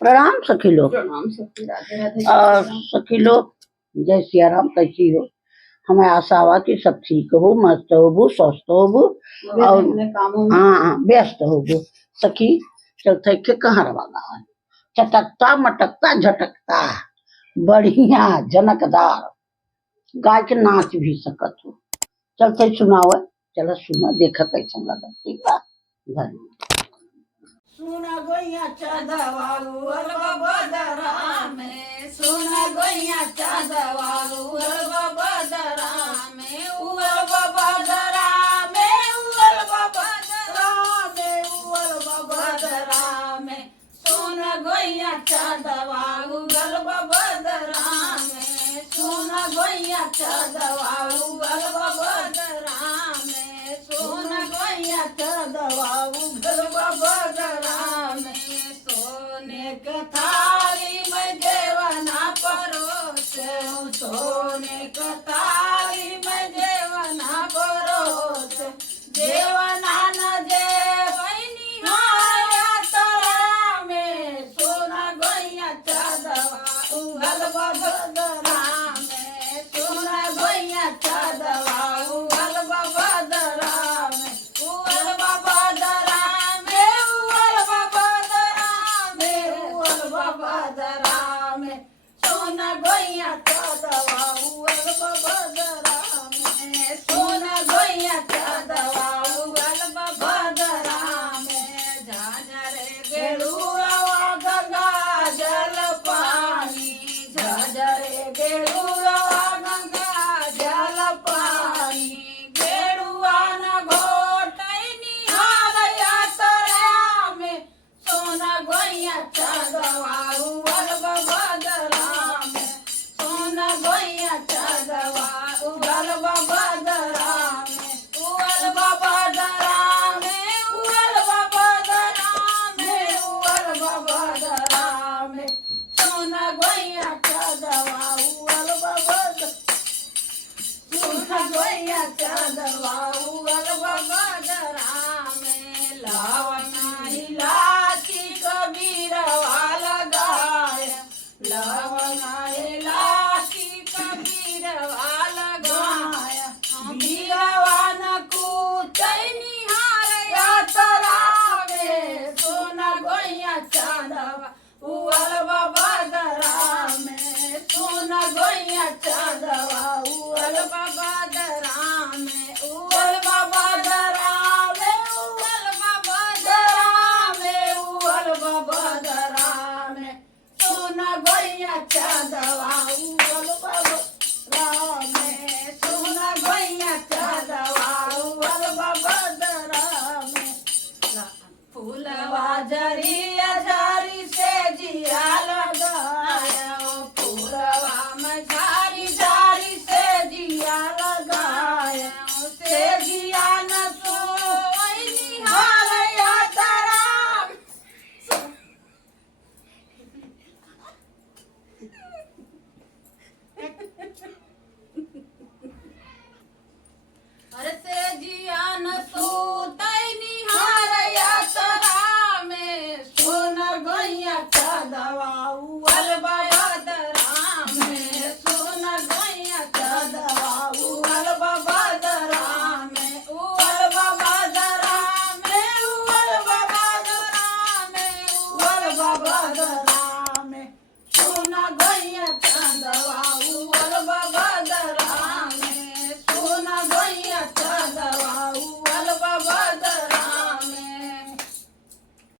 प्रणाम सखी लोग। प्रणाम सखी, राधे राधे। और सखी लोग, जय सिया राम। कैसी हो? हमें आशा हुआ कि सब ठीक हो, मस्त हो, स्वस्थ हो और कामों में हाँ व्यस्त हो। सखी चलते के कहाँ रवाना है, चटकता मटकता झटकता बढ़िया जनकदार गाय के नाच भी सकत हो। चलते सुनाओ, चलो सुना देखा कैसा लगा। ठीक है, धन्यवाद। सुना गोइया चादवाऊ अलवा बदरा में, सुना गोइया चादवाऊ अलवा बदरा में, उलवा बदरा में, उलवा बदरा में, उलवा बदरा में। सुना गोइया चादवाऊ अलवा बदरा में, सुना गोइया चादवाऊ अलवा बदरा में, सुना गोइया चादवाऊ अलवा बदरा में। सोने के थाली में जेवना परोसे, सोने के थाली में जेवना परोसे, जेवना न जे पैनी हाया तरा में। सोना गोइया चादवा उगल बदरा में, सोना गोइया चादवा उगल बदरा में, उगल बदरा में, उगल बदरा में, उगल बदरा में। सोना गोइया चादवा उगल बदरा में, सोना गोइया चादवा उगल बदरा में। झाझरे गेलुआ गंगा जल पानी, झाझरे गेलुआ गंगा जल पानी। गेरुआ न घोटैनी हालया तरा में, सोना गोइया चादवा उगल बदरा में, सोना गोइया चादवा उगल बदरा में, उगल बदरा में, उगल बदरा में, उगल बदरा में। सोना गोइया चादवा उगल बदरा, सोना गोइया चादवा उगल बदरा में। लावना इलाची कबीरवा लगाए, लावना इलाची कबीरवा लगाए। बीरवा न कूचैनी हारया तरा में, सोना गोइया चादवा उगल बदरा में, सोना गोइया चादवा उगल बदरा में, उगल बदरा में, उगल बदरा में, उगल बदरा में। सोना गोइया चादवा